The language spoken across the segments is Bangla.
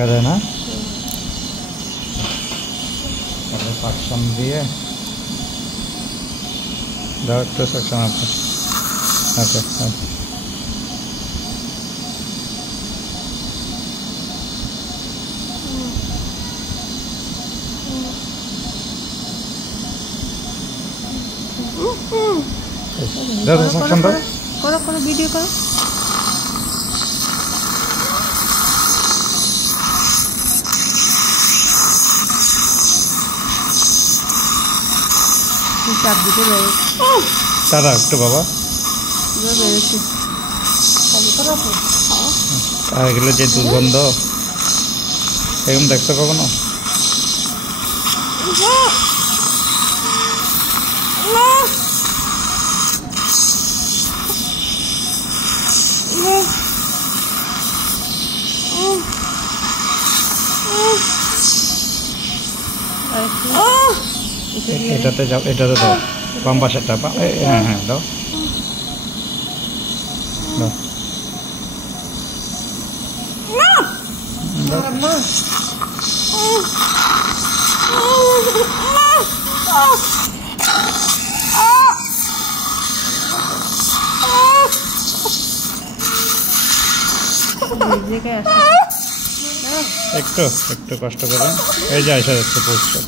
है ना सक्शन दिए डायरेक्ट सक्शन आपका अच्छा दादा सक्शन दो करो वीडियो करो তারা একটু বাবা এগুলো যে দুর্গন্ধ এরকম দেখছো কখনো? এটাতে যাও, এটাতে দাও, বাম পাশেরটা। হ্যাঁ হ্যাঁ দাও দাও একটু একটু কষ্ট করে এই যে আসা যাচ্ছে পরিষ্কার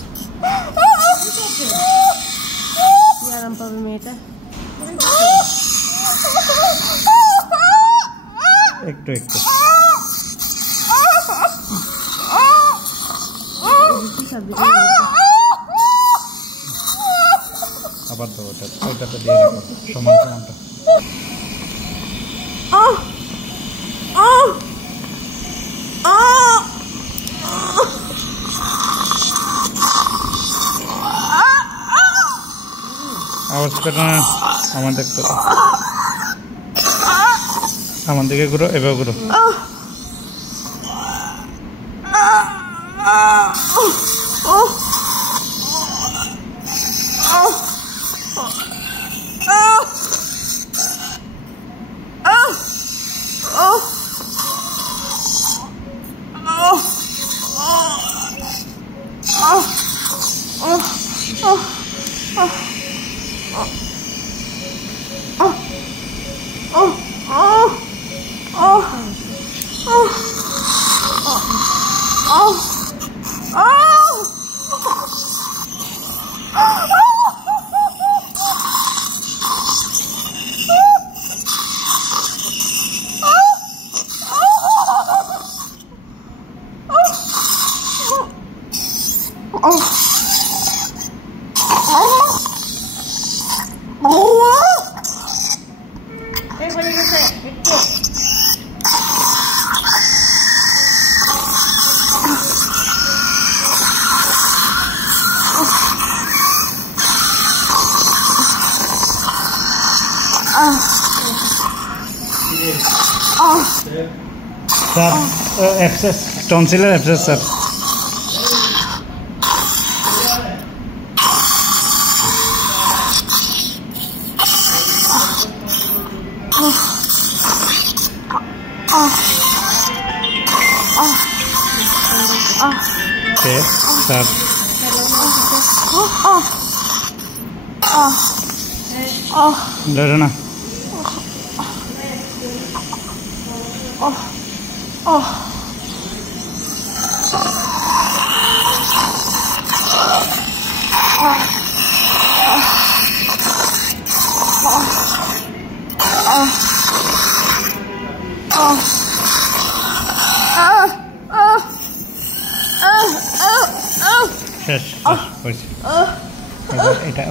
আরাম পাবে মেয়েটা একটু একটু আবার তো ওইটাতে দিয়ে রাখো সমান সমানটা আওয়াজ করে না আমার দিকে ঘুরো, এবার ঘুরো। Sir abscess tonsillar abscess sir okay sir डरना শেষ হয়েছে এটা